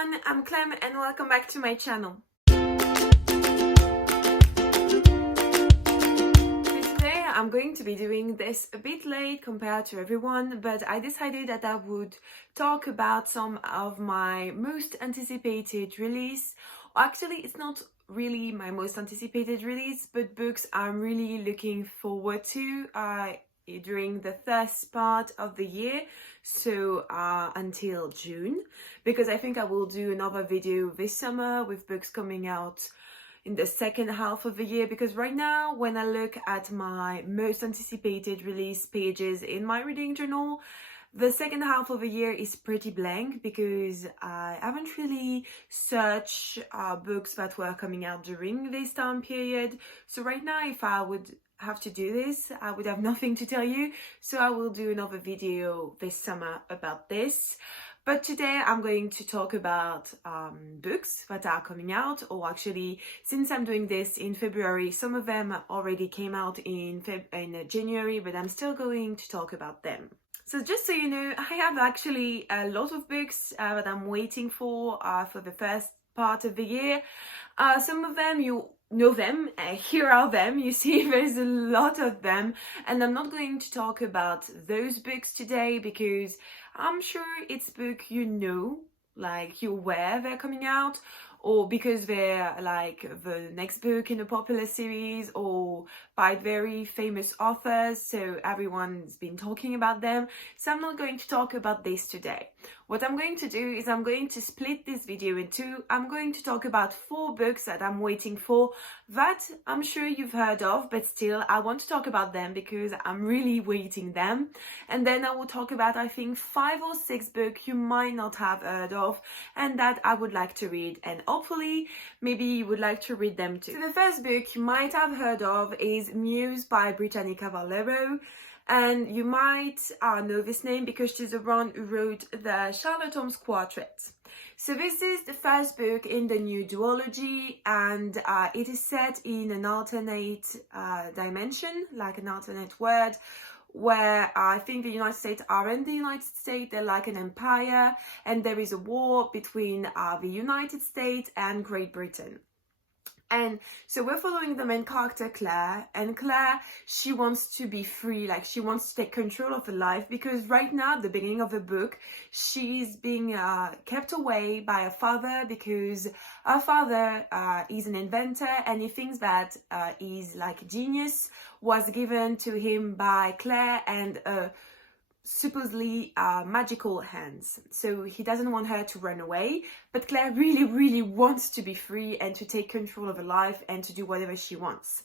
everyone, I'm Clem and welcome back to my channel. Today I'm going to be doing this a bit late compared to everyone, but I decided that I would talk about some of my most anticipated release. Actually, it's not really my most anticipated release, but books I'm really looking forward to during the first part of the year, so until June, because I think I will do another video this summer with books coming out in the second half of the year, because right now when I look at my most anticipated release pages in my reading journal, the second half of the year is pretty blank because I haven't really searched books that were coming out during this time period. So right now, if I would have to do this, I would have nothing to tell you. So I will do another video this summer about this. But today I'm going to talk about books that are coming out, or actually, since I'm doing this in February, some of them already came out in January, but I'm still going to talk about them. So just so you know, I have actually a lot of books that I'm waiting for the first part of the year. Some of them you know them, here are them, you see there's a lot of them, and I'm not going to talk about those books today because I'm sure it's book you know, like you're aware they're coming out, or because they're like the next book in a popular series or by very famous authors, so everyone's been talking about them. So I'm not going to talk about this today. What I'm going to do is I'm going to split this video in two. I'm going to talk about 4 books that I'm waiting for that I'm sure you've heard of, but still I want to talk about them because I'm really waiting them. And then I will talk about, I think, 5 or 6 books you might not have heard of and that I would like to read, and hopefully maybe you would like to read them too. So the first book you might have heard of is Muse by Brittany Cavallero. And you might know this name because she's the one who wrote the Sherlock Holmes Quartet. So this is the first book in the new duology, and it is set in an alternate dimension, like an alternate world, where I think the United States aren't the United States, they're like an empire, and there is a war between the United States and Great Britain. And so we're following the main character, Claire, and Claire, she wants to be free, like she wants to take control of her life, because right now, at the beginning of the book, she's being kept away by her father because her father is an inventor, and he thinks that his like genius was given to him by Claire and supposedly magical hands. So he doesn't want her to run away, but Claire really wants to be free and to take control of her life and to do whatever she wants.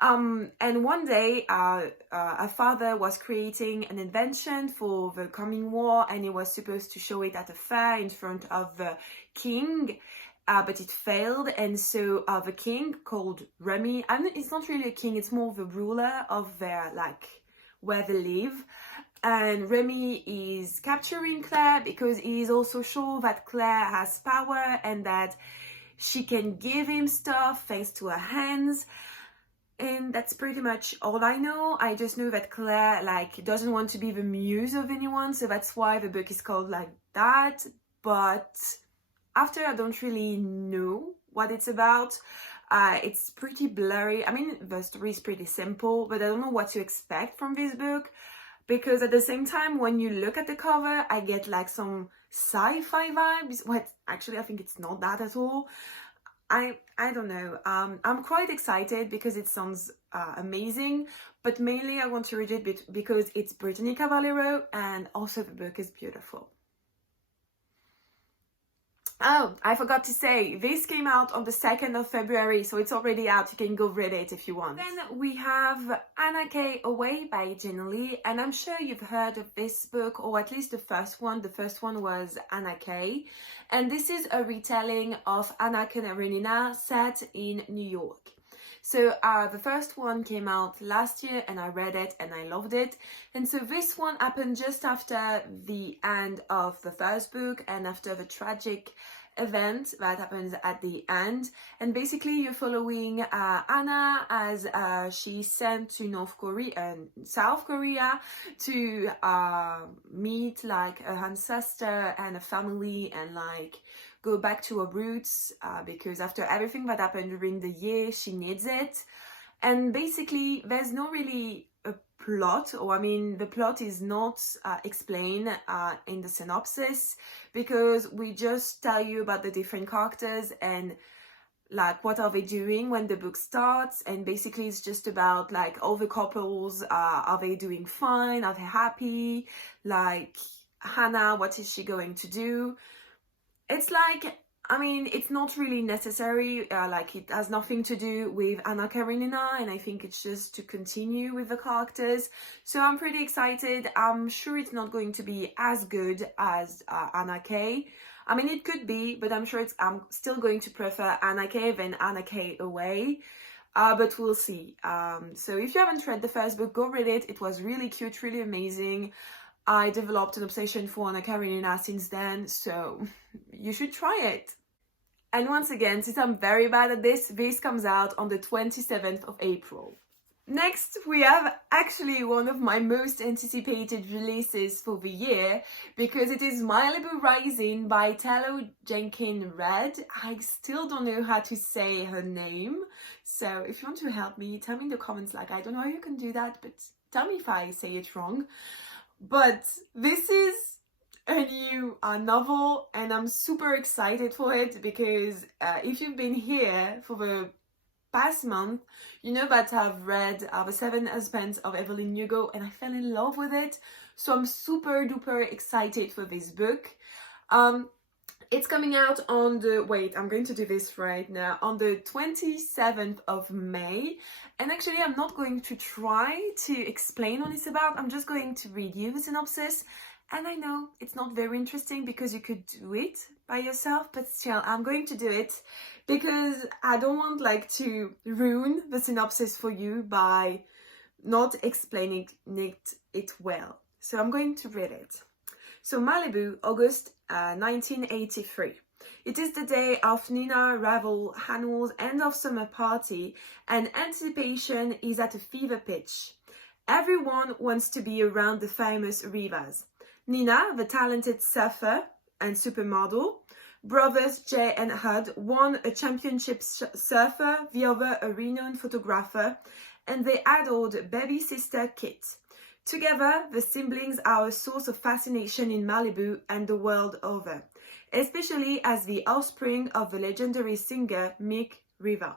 And one day her father was creating an invention for the coming war, and he was supposed to show it at a fair in front of the king, but it failed. And so the king, called Remy, and it's not really a king, it's more the ruler of their like where they live, and Remy is capturing Claire because he is also sure that Claire has power and that she can give him stuff thanks to her hands. And that's pretty much all I know. I just know that Claire like doesn't want to be the muse of anyone, so that's why the book is called like that. But after, I don't really know what it's about. It's pretty blurry. I mean, the story is pretty simple, but I don't know what to expect from this book, because at the same time, when you look at the cover, I get like some sci-fi vibes. What actually, I think it's not that at all. I don't know. I'm quite excited because it sounds amazing, but mainly I want to read it because it's Brittany Cavallero, and also the book is beautiful. Oh, I forgot to say, this came out on the 2nd of February, so it's already out. You can go read it if you want. Then we have Anna K. Away by Jane Lee, and I'm sure you've heard of this book, or at least the first one. The first one was Anna K. And this is a retelling of Anna Karenina set in New York. So the first one came out last year and I read it and I loved it. And so this one happened just after the end of the first book and after the tragic event that happens at the end, and basically you're following Anna as she's sent to South Korea to meet like her ancestor and a family, and like go back to her roots because after everything that happened during the year, she needs it. And basically there's no really a plot, or I mean the plot is not explained in the synopsis, because we just tell you about the different characters and like what are they doing when the book starts, and basically it's just about like all the couples, are they doing fine, are they happy, like Hannah, what is she going to do. It's like, I mean, it's not really necessary, like it has nothing to do with Anna Karenina, and I think it's just to continue with the characters. So I'm pretty excited. I'm sure it's not going to be as good as Anna K. I mean, it could be, but I'm still going to prefer Anna K than Anna K Away. But we'll see. So if you haven't read the first book, go read it. It was really cute, really amazing. I developed an obsession for Anna Karenina since then, so you should try it. And once again, since I'm very bad at this comes out on the 27th of April. Next, we have actually one of my most anticipated releases for the year, because it is Malibu Rising by Taylor Jenkins Reid. I still don't know how to say her name, so if you want to help me, tell me in the comments. Like, I don't know how you can do that, but tell me if I say it wrong. But this is a new novel, and I'm super excited for it, because if you've been here for the past month, you know that I've read The Seven Husbands of Evelyn Hugo, and I fell in love with it. So I'm super duper excited for this book. It's coming out on the, wait, I'm going to do this right now, on the 27th of May. And actually, I'm not going to try to explain what it's about. I'm just going to read you the synopsis. And I know it's not very interesting because you could do it by yourself, but still, I'm going to do it because I don't want like to ruin the synopsis for you by not explaining it well. So I'm going to read it. So Malibu, August 1983. It is the day of Nina Ravel Hannell's end of summer party, and anticipation is at a fever pitch. Everyone wants to be around the famous Rivas. Nina, the talented surfer and supermodel. Brothers Jay and Hud, one a championship surfer, the other a renowned photographer, and their adored baby sister Kit. Together, the siblings are a source of fascination in Malibu and the world over, especially as the offspring of the legendary singer Mick Riva.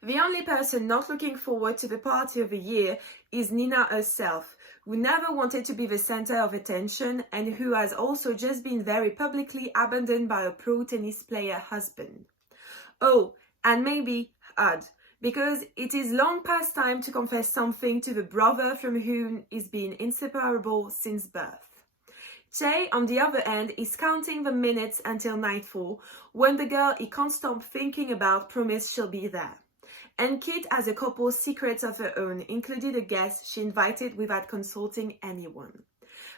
The only person not looking forward to the party of the year is Nina herself, who never wanted to be the center of attention and who has also just been very publicly abandoned by a pro tennis player husband. Oh, and maybe Hud, because it is long past time to confess something to the brother from whom he's been inseparable since birth. Jay, on the other hand, is counting the minutes until nightfall, when the girl he can't stop thinking about promised she'll be there. And Kit has a couple secrets of her own, including a guest she invited without consulting anyone.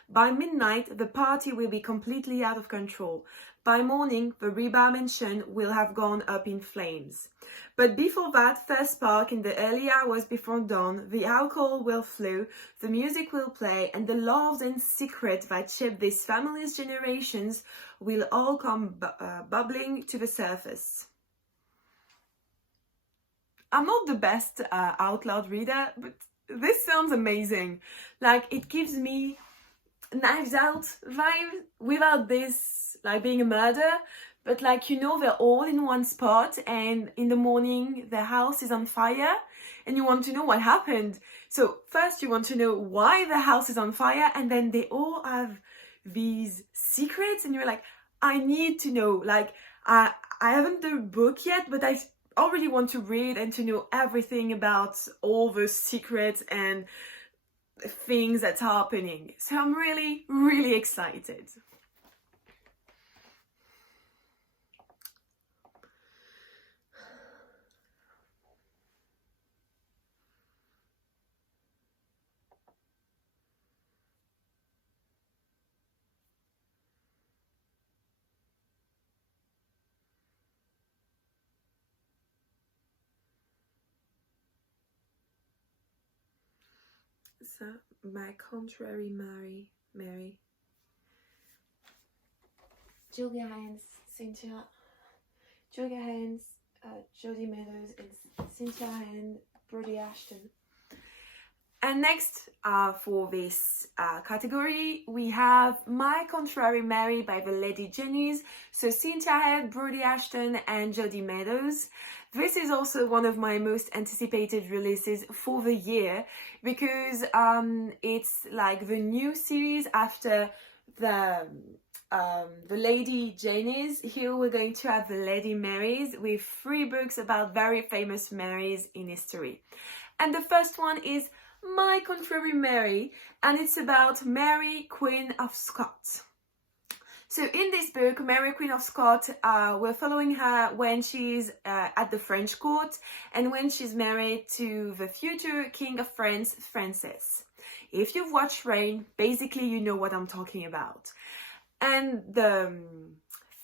By midnight, the party will be completely out of control. By morning, the Reba mansion will have gone up in flames. But before that first spark, in the early hours before dawn, the alcohol will flow, the music will play, and the loves and secrets that shape this family's generations will all come bubbling to the surface. I'm not the best out loud reader, but this sounds amazing. Like, it gives me Knives Out vibe without this like being a murder, but like, you know, they're all in one spot, and in the morning the house is on fire and you want to know what happened. So first you want to know why the house is on fire, and then they all have these secrets and you're like, I need to know. Like, I haven't the book yet, but I already want to read and to know everything about all the secrets and things that's happening. So I'm really, really excited. ça? My Contrary Mary. Julia Haynes, Cynthia. Julia Haynes, Jodie Meadows, and Cynthia Haynes, Brody Ashton. And next, for this category, we have My Contrary Mary by the Lady Jennies. So Cynthia Haynes, Brody Ashton, and Jodie Meadows. This is also one of my most anticipated releases for the year because it's like the new series after the Lady Jane's. Here we're going to have the Lady Marys with 3 books about very famous Marys in history. And the first one is My Contrary Mary, and it's about Mary, Queen of Scots. So in this book, Mary, Queen of Scots, we're following her when she's at the French court and when she's married to the future King of France, Francis. If you've watched Reign, basically you know what I'm talking about. And the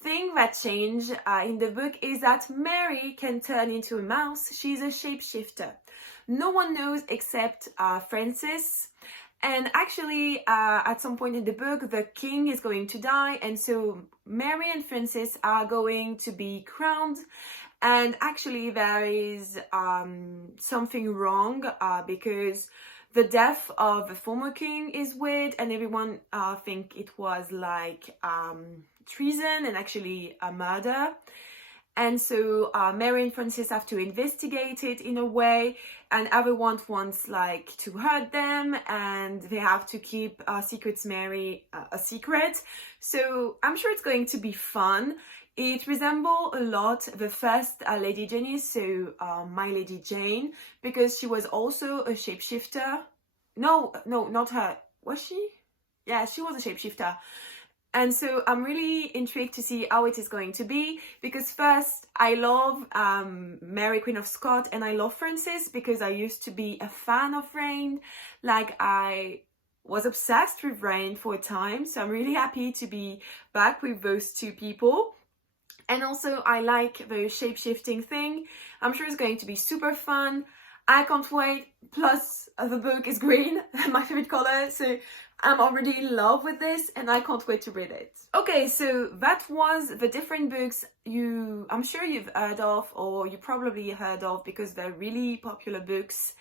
thing that changed in the book is that Mary can turn into a mouse. She's a shapeshifter. No one knows except Francis. And actually, at some point in the book, the king is going to die. And so Mary and Francis are going to be crowned. And actually, there is something wrong because the death of the former king is weird. And everyone think it was like treason and actually a murder. And so Mary and Francis have to investigate it in a way, and everyone wants like to hurt them, and they have to keep Secrets Mary a secret. So I'm sure it's going to be fun. It resembles a lot the first Lady Jenny, so My Lady Jane, because she was also a shapeshifter. No, not her. Was she? Yeah, she was a shapeshifter. And so I'm really intrigued to see how it is going to be, because first I love Mary, Queen of Scots, and I love Francis because I used to be a fan of Reign. Like I was obsessed with Reign for a time, so I'm really happy to be back with those two people. And also I like the shape-shifting thing. I'm sure it's going to be super fun. I can't wait. Plus the book is green, my favorite color, so I'm already in love with this and I can't wait to read it. Okay, so that was the different books I'm sure you've heard of, or you probably heard of because they're really popular books.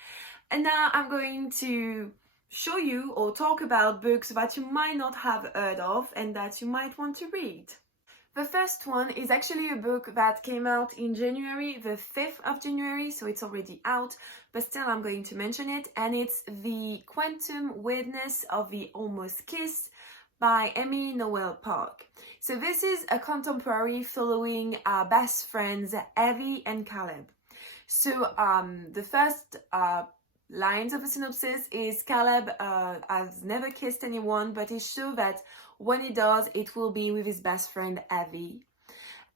And now I'm going to show you or talk about books that you might not have heard of and that you might want to read. The first one is actually a book that came out in January, the 5th of January, so it's already out, but still I'm going to mention it, and it's The Quantum Weirdness of the Almost Kiss by Amy Noel Park. So this is a contemporary following our best friends Evie and Caleb. So the first lines of the synopsis is Caleb has never kissed anyone, but is sure that when he does, it will be with his best friend Evie.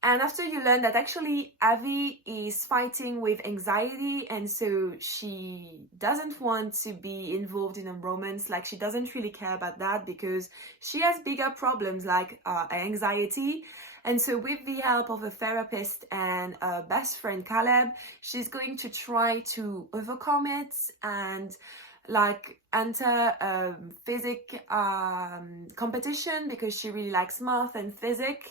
And after you learn that actually Evie is fighting with anxiety, and so she doesn't want to be involved in a romance, like she doesn't really care about that because she has bigger problems like anxiety. And so with the help of a therapist and a best friend Caleb, she's going to try to overcome it and like enter a physics competition because she really likes math and physics.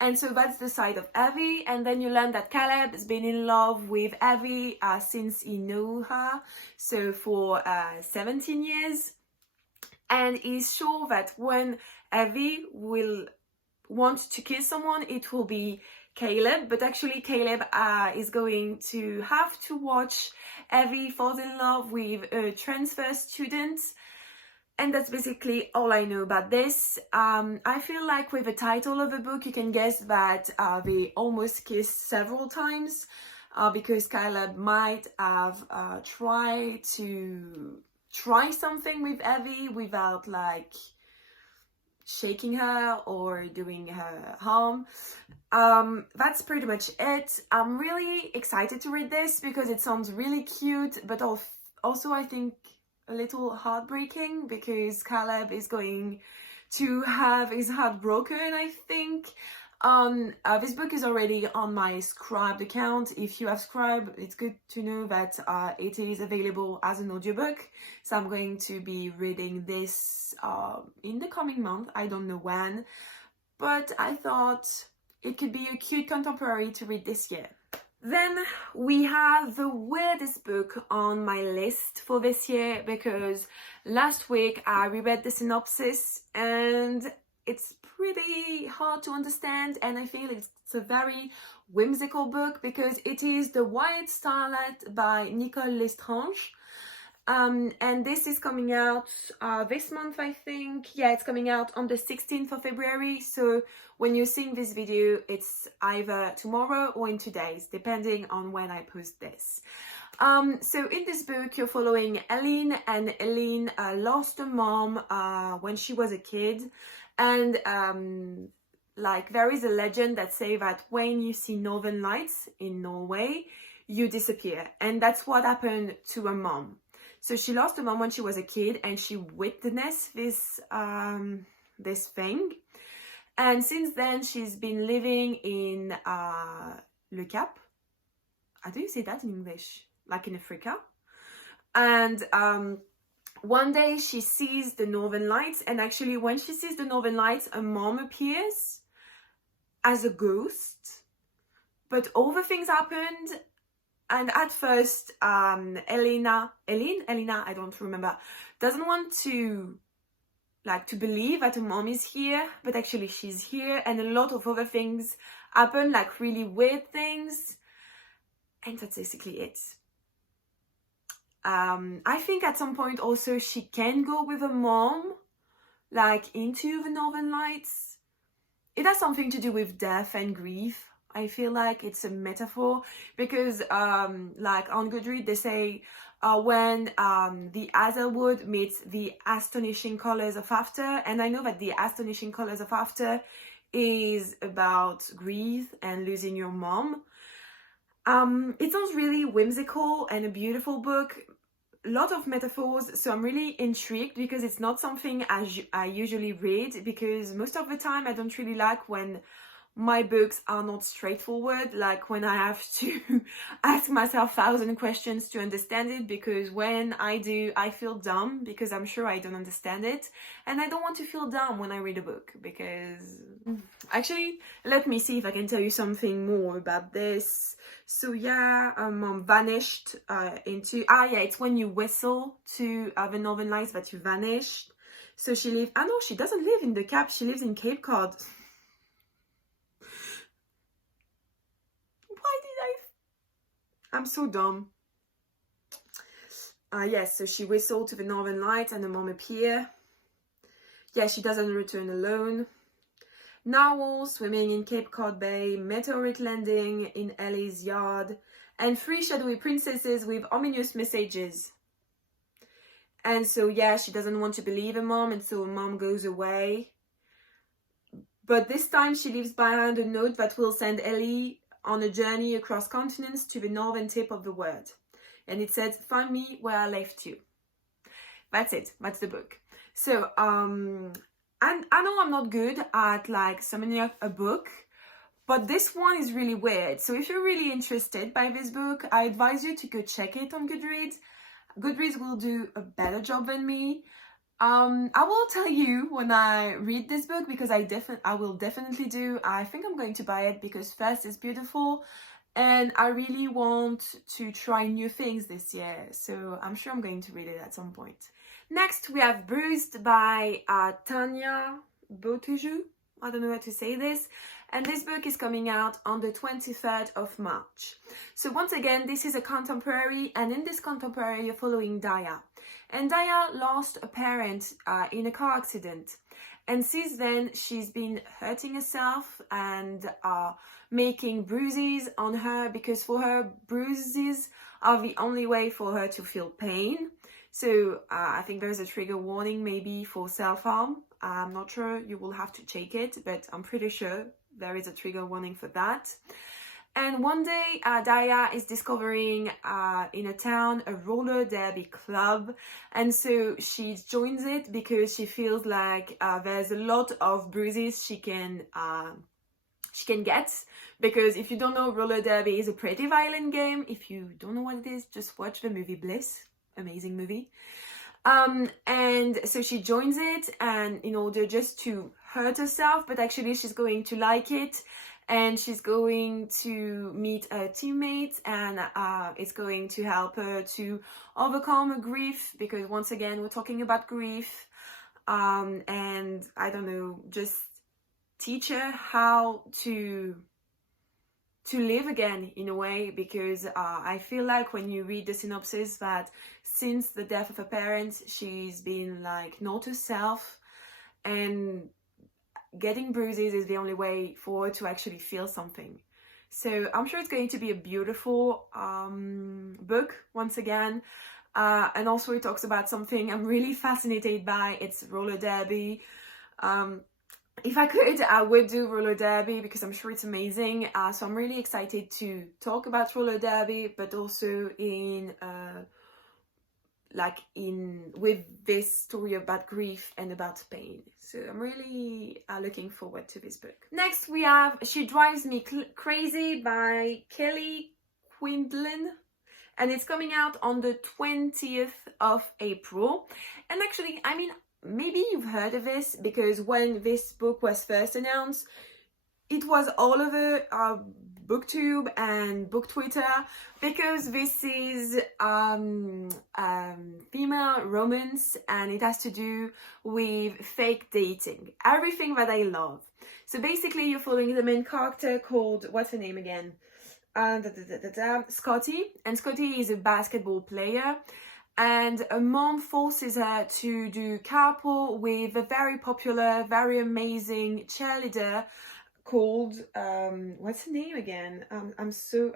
And so that's the side of Evie. And then you learn that Caleb has been in love with Evie since he knew her, so for 17 years. And he's sure that when Evie will want to kiss someone, it will be Caleb, but actually Caleb is going to have to watch Evie fall in love with a transfer student. And that's basically all I know about this. I feel like with the title of the book, you can guess that they almost kissed several times because Caleb might have tried to try something with Evie without like shaking her or doing her harm. That's pretty much it. I'm really excited to read this because it sounds really cute, but also I think a little heartbreaking because Caleb is going to have his heart broken, I think. This book is already on my Scribd account. If you have Scribd, it's good to know that it is available as an audiobook. So I'm going to be reading this in the coming month. I don't know when, but I thought it could be a cute contemporary to read this year. Then we have the weirdest book on my list for this year, because last week I reread the synopsis and it's pretty hard to understand, and I feel it's a very whimsical book because it is The White Starlight by Nicole Lestrange. And this is coming out this month, I think. Yeah, it's coming out on the 16th of February. So when you're seeing this video, it's either tomorrow or in 2 days, depending on when I post this. So in this book, you're following Eileen, and Eileen lost her mom when she was a kid. And like, there is a legend that says that when you see northern lights in Norway, you disappear. And that's what happened to her mom. So she lost her mom when she was a kid, and she witnessed this thing. And since then, she's been living in Le Cap. How do you say that in English? Like in Africa. And one day she sees the northern lights, and actually when she sees the northern lights, her mom appears as a ghost. But all the things happened. And at first, Elena, I don't remember, doesn't want to believe that her mom is here, but actually she's here, and a lot of other things happen, like really weird things, and that's basically it. I think at some point also she can go with her mom, like into the northern lights. It has something to do with death and grief. I feel like it's a metaphor because like on Goodreads they say when the Hazelwood meets the astonishing colors of after, and I know that the astonishing colors of after is about grief and losing your mom. It sounds really whimsical and a beautiful book, a lot of metaphors, so I'm really intrigued because it's not something I usually read, because most of the time I don't really like when my books are not straightforward, like when I have to ask myself 1,000 questions to understand it, because when I do, I feel dumb because I'm sure I don't understand it, and I don't want to feel dumb when I read a book. Because actually, let me see if I can tell you something more about this. So yeah, mom vanished into, yeah, it's when you whistle to the northern lights that you vanished. So she lives, no, she doesn't live in the Cap, she lives in Cape Cod. I'm so dumb. Yes, so she whistled to the northern lights and the mom appear. Yeah, she doesn't return alone. Narwhal swimming in Cape Cod Bay, meteorite landing in Ellie's yard, and 3 shadowy princesses with ominous messages. And so yeah, she doesn't want to believe her mom, and so her mom goes away. But this time she leaves behind a note that will send Ellie on a journey across continents to the northern tip of the world. And it says, "Find me where I left you." That's it. That's the book. So, and I know I'm not good at like summoning up a book, but this one is really weird. So if you're really interested by this book, I advise you to go check it on Goodreads. Goodreads will do a better job than me. I will tell you when I read this book, because I will definitely do. I think I'm going to buy it because first it's beautiful, and I really want to try new things this year. So I'm sure I'm going to read it at some point. Next, we have Bruised by Tanya Botuju. I don't know how to say this. And this book is coming out on the 23rd of March. So once again, this is a contemporary, and in this contemporary, you're following Daya. And Daya lost a parent in a car accident. And since then, she's been hurting herself and making bruises on her, because for her, bruises are the only way for her to feel pain. So I think there's a trigger warning maybe for self-harm. I'm not sure, you will have to check it, but I'm pretty sure there is a trigger warning for that. And one day, Daya is discovering in a town a roller derby club, and so she joins it because she feels like there's a lot of bruises she can she can get, because if you don't know, roller derby is a pretty violent game. If you don't know what it is, just watch the movie Bliss, amazing movie. And so she joins it, and in order just to hurt herself, but actually she's going to like it, and she's going to meet her teammates, and it's going to help her to overcome her grief, because once again we're talking about grief, and I don't know, just teach her how to live again in a way, because I feel like when you read the synopsis that since the death of her parents, she's been like not herself, and getting bruises is the only way for her to actually feel something. So I'm sure it's going to be a beautiful book once again. And also it talks about something I'm really fascinated by. It's roller derby. If I could, I would do roller derby because I'm sure it's amazing. So I'm really excited to talk about roller derby, but also with this story about grief and about pain. So I'm really looking forward to this book. Next we have She Drives Me Crazy by Kelly Quinlan. And it's coming out on the 20th of April. And actually, I mean, maybe you've heard of this, because when this book was first announced, it was all over booktube and book Twitter, because this is female romance, and it has to do with fake dating, everything that I love. So basically you're following the main character called, what's her name again? Scotty. And Scotty is a basketball player, and a mom forces her to do carpool with a very popular, very amazing cheerleader called what's her name again? I'm so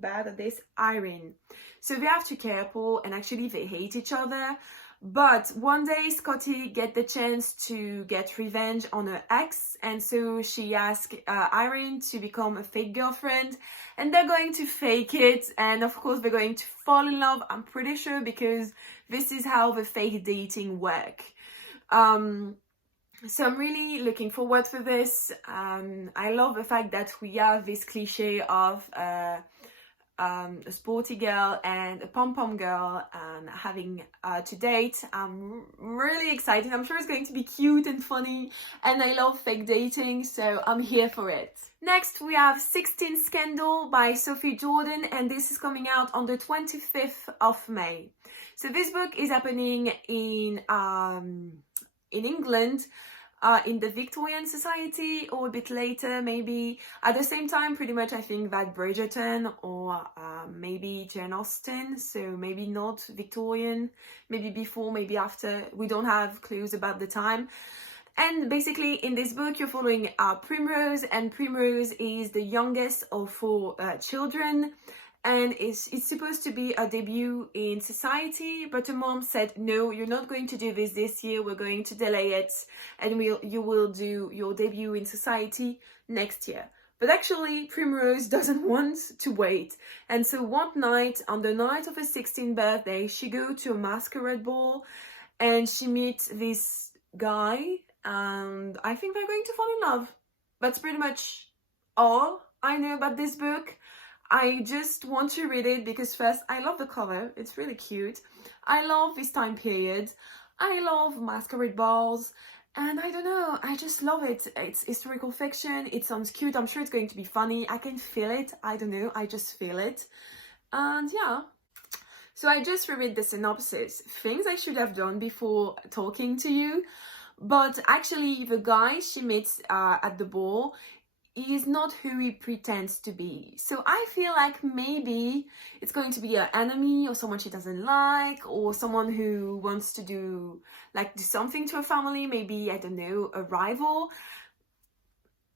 bad at this. Irene. So they have to carpool, and actually they hate each other. But one day Scotty gets the chance to get revenge on her ex, and so she asks Irene to become a fake girlfriend, and they're going to fake it, and of course they're going to fall in love, I'm pretty sure, because this is how the fake dating work. So I'm really looking forward for this. I love the fact that we have this cliche of a sporty girl and a pom-pom girl having to date. I'm really excited. I'm sure it's going to be cute and funny, and I love fake dating, so I'm here for it. Next we have 16 Scandal by Sophie Jordan, and this is coming out on the 25th of May. So this book is happening in England, in the Victorian society, or a bit later maybe. At the same time, pretty much I think that Bridgerton or maybe Jane Austen, so maybe not Victorian, maybe before, maybe after, we don't have clues about the time. And basically in this book you're following Primrose, and Primrose is the youngest of 4 children, and it's supposed to be a debut in society, but her mom said, no, you're not going to do this year, we're going to delay it, and you will do your debut in society next year. But actually Primrose doesn't want to wait, and so one night, on the night of her 16th birthday, she goes to a masquerade ball, and she meets this guy, and I think they're going to fall in love. That's pretty much all I know about this book. I just want to read it because first, I love the cover, it's really cute. I love this time period. I love masquerade balls, and I don't know, I just love it. It's historical fiction, it sounds cute, I'm sure it's going to be funny, I can feel it, I don't know, I just feel it. And yeah. So I just reread the synopsis, things I should have done before talking to you. But actually the guy she meets at the ball, he is not who he pretends to be. So I feel like maybe it's going to be an enemy, or someone she doesn't like, or someone who wants to do something to her family, maybe, I don't know, a rival.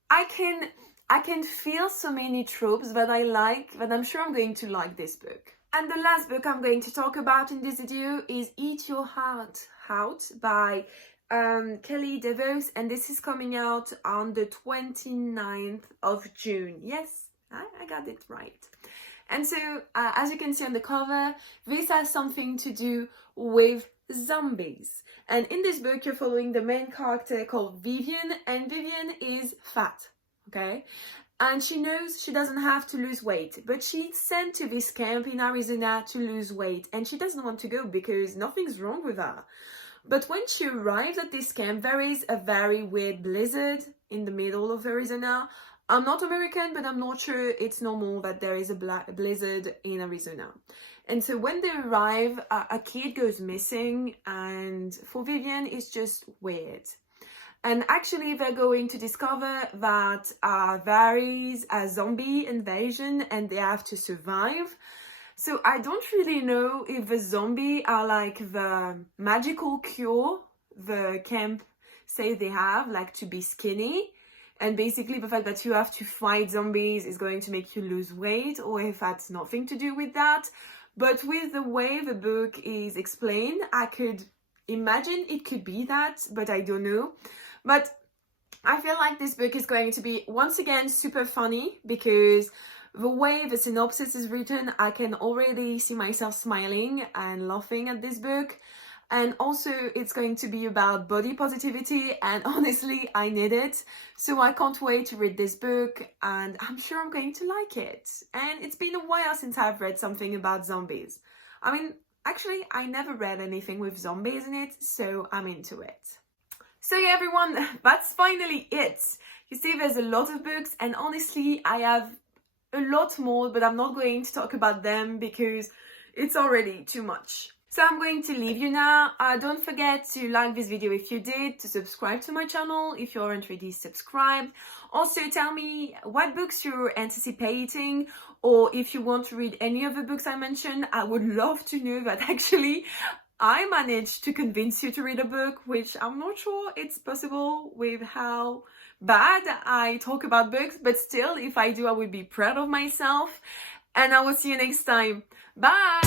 I can feel so many tropes that I like, that I'm sure I'm going to like this book. And the last book I'm going to talk about in this video is Eat Your Heart Out by Kelly DeVos, and this is coming out on the 29th of June. Yes, I got it right. And so, as you can see on the cover, this has something to do with zombies. And in this book, you're following the main character called Vivian, and Vivian is fat. okay? And she knows she doesn't have to lose weight, but she's sent to this camp in Arizona to lose weight, and she doesn't want to go because nothing's wrong with her. But when she arrives at this camp, there is a very weird blizzard in the middle of Arizona. I'm not American, but I'm not sure it's normal that there is a blizzard in Arizona. And so when they arrive, a kid goes missing, and for Vivian, it's just weird. And actually, they're going to discover that there is a zombie invasion and they have to survive. So I don't really know if the zombie are like the magical cure the camp say they have, like to be skinny. And basically the fact that you have to fight zombies is going to make you lose weight, or if that's nothing to do with that. But with the way the book is explained, I could imagine it could be that, but I don't know. But I feel like this book is going to be, once again, super funny, because the way the synopsis is written, I can already see myself smiling and laughing at this book. And also, it's going to be about body positivity, and honestly, I need it. So I can't wait to read this book, and I'm sure I'm going to like it. And it's been a while since I've read something about zombies. I mean, actually, I never read anything with zombies in it, so I'm into it. So yeah, everyone, that's finally it. You see, there's a lot of books, and honestly, I have a lot more, but I'm not going to talk about them because it's already too much. So I'm going to leave you now. Don't forget to like this video if you did, to subscribe to my channel if you aren't already subscribed. Also, tell me what books you're anticipating, or if you want to read any of the books I mentioned. I would love to know that actually I managed to convince you to read a book, which I'm not sure it's possible with how bad I talk about books, but still, if I do, I would be proud of myself. And I will see you next time. Bye!